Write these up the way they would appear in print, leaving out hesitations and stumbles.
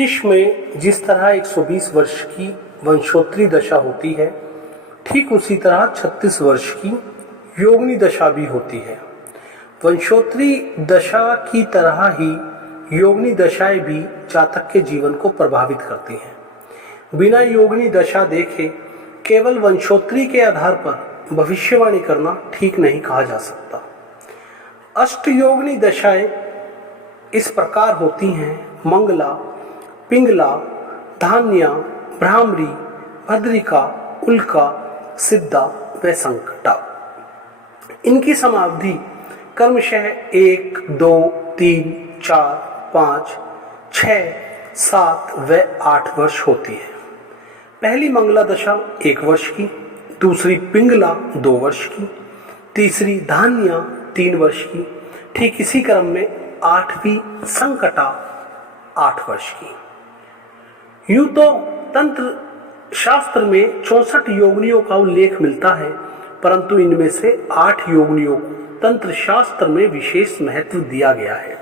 ज्योतिष में जिस तरह 120 वर्ष की वंशोत्तरी दशा होती है, ठीक उसी तरह 36 वर्ष की योगिनी दशा भी होती है। वंशोत्तरी दशा की तरह ही योगिनी दशाएं भी जातक के जीवन को प्रभावित करती हैं। बिना योगिनी दशा देखे केवल वंशोत्तरी के आधार पर भविष्यवाणी करना ठीक नहीं कहा जा सकता। अष्टयोगिनी दशाएं इस प्रकार होती हैं: मंगला, पिंगला, धान्या, भ्रामरी, भद्रिका, उल्का, सिद्धा व संकटा। इनकी समावधि क्रमशः 1, 2, 3, 4, 5, 6, 7 व 8 वर्ष होती है। पहली मंगला दशा 1 वर्ष की, दूसरी पिंगला 2 वर्ष की, तीसरी धान्या 3 वर्ष की, ठीक इसी क्रम में 8वीं संकटा 8 वर्ष की। यूं तो तंत्र शास्त्र में 64 योगिनियों का उल्लेख मिलता है, परंतु इनमें से 8 योगिनियों को तंत्र शास्त्र में विशेष महत्व दिया गया है।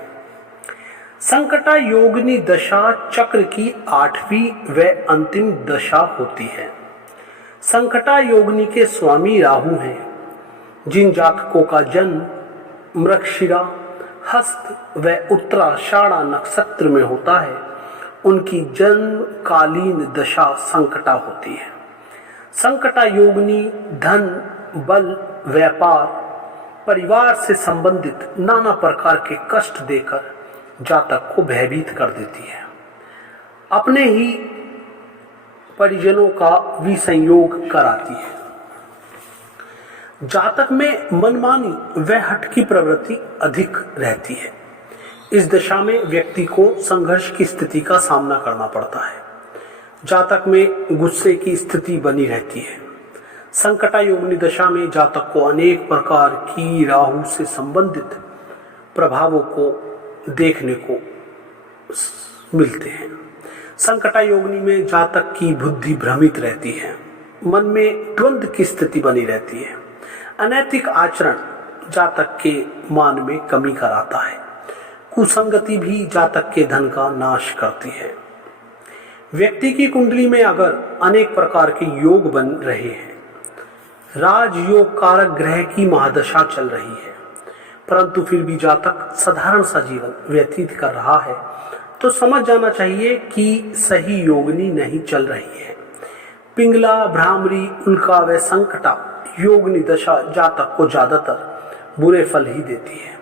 संकटा योगिनी दशा चक्र की 8वीं व अंतिम दशा होती है। संकटा योगिनी के स्वामी राहु हैं। जिन जातकों का जन्म मृगशिरा, हस्त व उत्तराषाढ़ा नक्षत्र में होता है, उनकी जन्मकालीन दशा संकटा होती है। संकटा योगिनी धन, बल, व्यापार, परिवार से संबंधित नाना प्रकार के कष्ट देकर जातक को भयभीत कर देती है। अपने ही परिजनों का विसंयोग कराती है। जातक में मनमानी व हठ की प्रवृत्ति अधिक रहती है। इस दशा में व्यक्ति को संघर्ष की स्थिति का सामना करना पड़ता है। जातक में गुस्से की स्थिति बनी रहती है। संकटा योगिनी दशा में जातक को अनेक प्रकार की राहु से संबंधित प्रभावों को देखने को मिलते हैं। संकटा योगिनी में जातक की बुद्धि भ्रमित रहती है। मन में द्वंद्व की स्थिति बनी रहती है। अनैतिक आचरण जातक के मान में कमी कराता है। कुसंगति भी जातक के धन का नाश करती है। व्यक्ति की कुंडली में अगर अनेक प्रकार के योग बन रहे हैं, राजयोग कारक ग्रह की महादशा चल रही है, परंतु फिर भी जातक साधारण सा जीवन व्यतीत कर रहा है, तो समझ जाना चाहिए कि सही योगिनी नहीं चल रही है। पिंगला, भ्रामरी, उल्का व संकटा योगिनी दशा जातक को ज्यादातर बुरे फल ही देती है।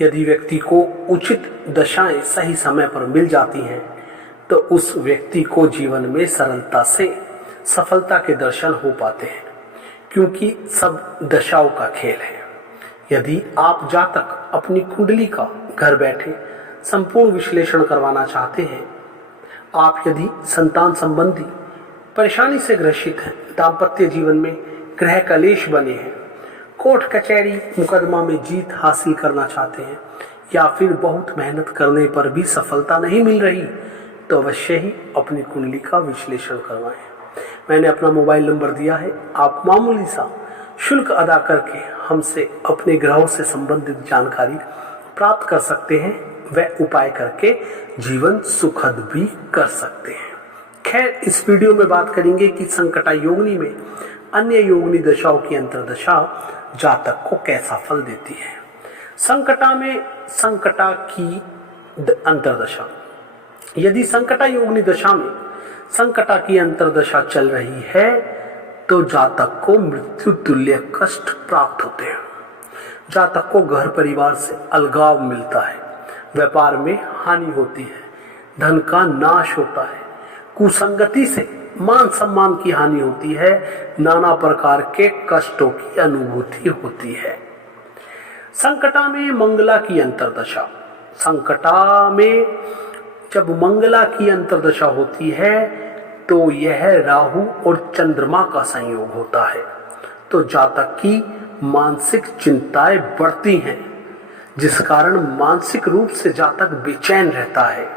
यदि व्यक्ति को उचित दशाएं सही समय पर मिल जाती हैं, तो उस व्यक्ति को जीवन में सरलता से सफलता के दर्शन हो पाते हैं, क्योंकि सब दशाओं का खेल है। यदि आप जातक अपनी कुंडली का घर बैठे संपूर्ण विश्लेषण करवाना चाहते हैं, आप यदि संतान संबंधी परेशानी से ग्रसित हैं, दाम्पत्य जीवन में ग्रह कलेश बने हैं, कोर्ट कचहरी मुकदमा में जीत हासिल करना चाहते हैं, या फिर बहुत मेहनत करने पर भी सफलता नहीं मिल रही, तो अवश्य ही अपनी कुंडली का विश्लेषण करवाएं। मैंने अपना मोबाइल नंबर दिया है। आप मामूली सा शुल्क अदा करके हमसे अपने ग्रहों से संबंधित जानकारी प्राप्त कर सकते हैं व उपाय करके जीवन सुखद भी कर सकते हैं। खैर, इस वीडियो में बात करेंगे कि संकटा योगिनी में अन्य योगिनी दशाओं की अंतर्दशा जातक को कैसा फल देती है। संकटा में संकटा की अंतर्दशा, यदि संकटा योगिनी दशा में संकटा की अंतर्दशा चल रही है, तो जातक को मृत्यु तुल्य कष्ट प्राप्त होते हैं। जातक को घर परिवार से अलगाव मिलता है, व्यापार में हानि होती है, धन का नाश होता है, कुसंगति से मान सम्मान की हानि होती है, नाना प्रकार के कष्टों की अनुभूति होती है। संकटा में मंगला की अंतर्दशा, संकटा में जब मंगला की अंतर्दशा होती है, तो यह राहु और चंद्रमा का संयोग होता है, तो जातक की मानसिक चिंताएं बढ़ती हैं, जिस कारण मानसिक रूप से जातक बेचैन रहता है,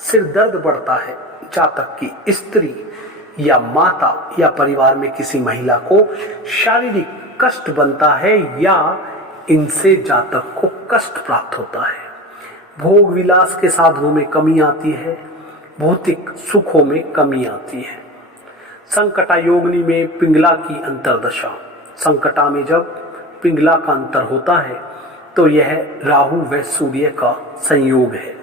सिर दर्द बढ़ता है। जातक की स्त्री या माता या परिवार में किसी महिला को शारीरिक कष्ट बनता है, या इनसे जातक को कष्ट प्राप्त होता है। भोग विलास के साधनों में कमी आती है, भौतिक सुखों में कमी आती है। संकटा योगिनी में पिंगला की अंतर्दशा। संकटा में जब पिंगला का अंतर होता है तो यह राहु व सूर्य का संयोग है।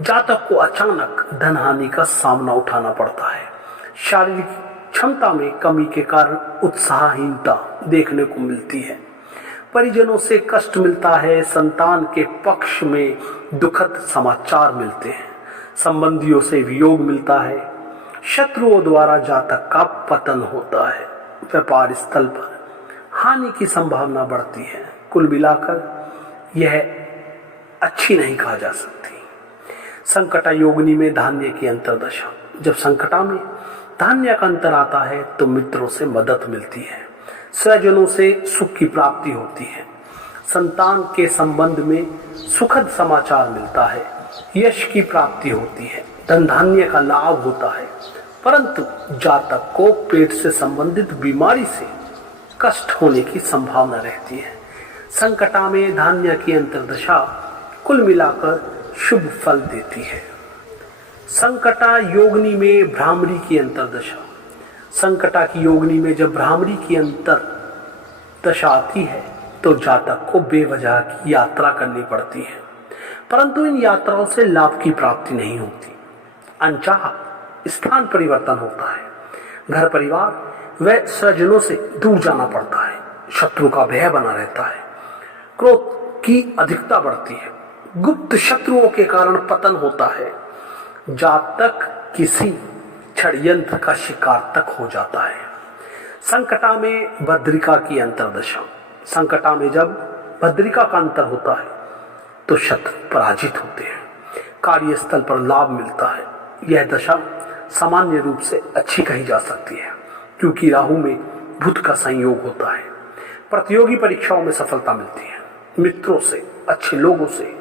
जातक को अचानक धन हानि का सामना उठाना पड़ता है। शारीरिक क्षमता में कमी के कारण उत्साहहीनता देखने को मिलती है। परिजनों से कष्ट मिलता है। संतान के पक्ष में दुखद समाचार मिलते हैं। संबंधियों से वियोग मिलता है। शत्रुओं द्वारा जातक का पतन होता है। व्यापार स्थल पर हानि की संभावना बढ़ती है। कुल मिलाकर यह अच्छी नहीं कहा जा सकती। संकटा योगिनी में धान्य की अंतर्दशा। जब संकटा में धान्य का अंतर आता है तो मित्रों से मदद मिलती है। स्वजनों से सुख की प्राप्ति होती है। संतान के संबंध में सुखद समाचार मिलता है। यश की प्राप्ति होती है। धन धान्य का लाभ होता है। परंतु जातक को पेट से संबंधित बीमारी से कष्ट होने की संभावना रहती है। संकटा में धान्य की अंतर्दशा कुल मिलाकर शुभ फल देती है। संकटा योगिनी में भ्रामरी की अंतर्दशा। संकटा की योगिनी में जब भ्रामरी की अंतर्दशा आती है तो जातक को बेवजह की यात्रा करनी पड़ती है। परंतु इन यात्राओं से लाभ की प्राप्ति नहीं होती। अनचाहा स्थान परिवर्तन होता है। घर परिवार व स्वजनों से दूर जाना पड़ता है। शत्रु का भय बना रहता है। क्रोध की अधिकता बढ़ती है। गुप्त शत्रुओं के कारण पतन होता है। जातक किसी षड्यंत्र का शिकार तक हो जाता है। संकटा में भद्रिका की अंतर्दशा। संकटा में जब भद्रिका का अंतर होता है तो शत्रु पराजित होते हैं। कार्यस्थल पर लाभ मिलता है। यह दशा सामान्य रूप से अच्छी कही जा सकती है क्योंकि राहु में बुध का संयोग होता है। प्रतियोगी परीक्षाओं में सफलता मिलती है। मित्रों से, अच्छे लोगों से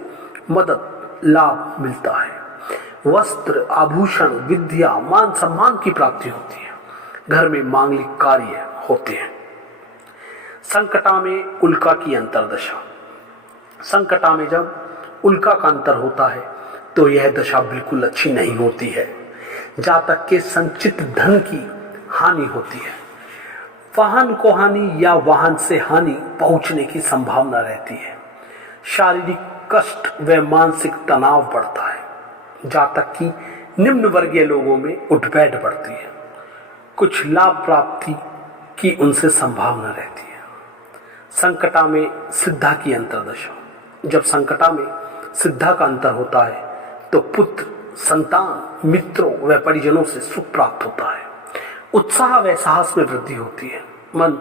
मदद लाभ मिलता है। वस्त्र, आभूषण, विद्या, मान सम्मान की प्राप्ति होती है। घर में मांगलिक कार्य होते हैं। संकटा में उल्का की अंतर्दशा। संकटा में जब उल्का का अंतर होता है तो यह दशा बिल्कुल अच्छी नहीं होती है। जातक के संचित धन की हानि होती है। वाहन को हानि या वाहन से हानि पहुंचने की संभावना रहती है। शारीरिक कष्ट व मानसिक तनाव बढ़ता है। जातक की निम्न वर्गीय लोगों में उठबैठ बढ़ती है। कुछ लाभ प्राप्ति की उनसे संभावना रहती है। संकटा में सिद्धा की अंतर्दशा। जब संकटा में सिद्धा का अंतर होता है तो पुत्र, संतान, मित्रों व परिजनों से सुख प्राप्त होता है। उत्साह व साहस में वृद्धि होती है। मन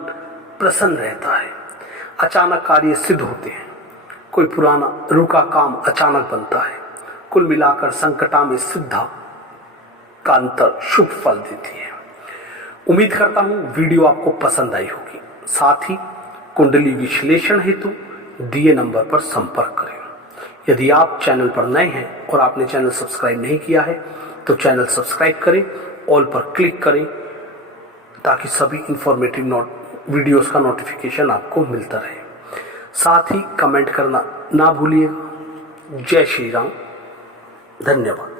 प्रसन्न रहता है। अचानक कार्य सिद्ध होते हैं। कोई पुराना रुका काम अचानक बनता है। कुल मिलाकर संकटा में सिद्धा का अंतर शुभ फल देती है। उम्मीद करता हूं वीडियो आपको पसंद आई होगी। साथ ही कुंडली विश्लेषण हेतु दिए नंबर पर संपर्क करें। यदि आप चैनल पर नए हैं और आपने चैनल सब्सक्राइब नहीं किया है तो चैनल सब्सक्राइब करें, ऑल पर क्लिक करें ताकि सभी इंफॉर्मेटिव वीडियोस का नोटिफिकेशन आपको मिलता रहे। साथ ही कमेंट करना ना भूलिएगा। जय श्री राम। धन्यवाद।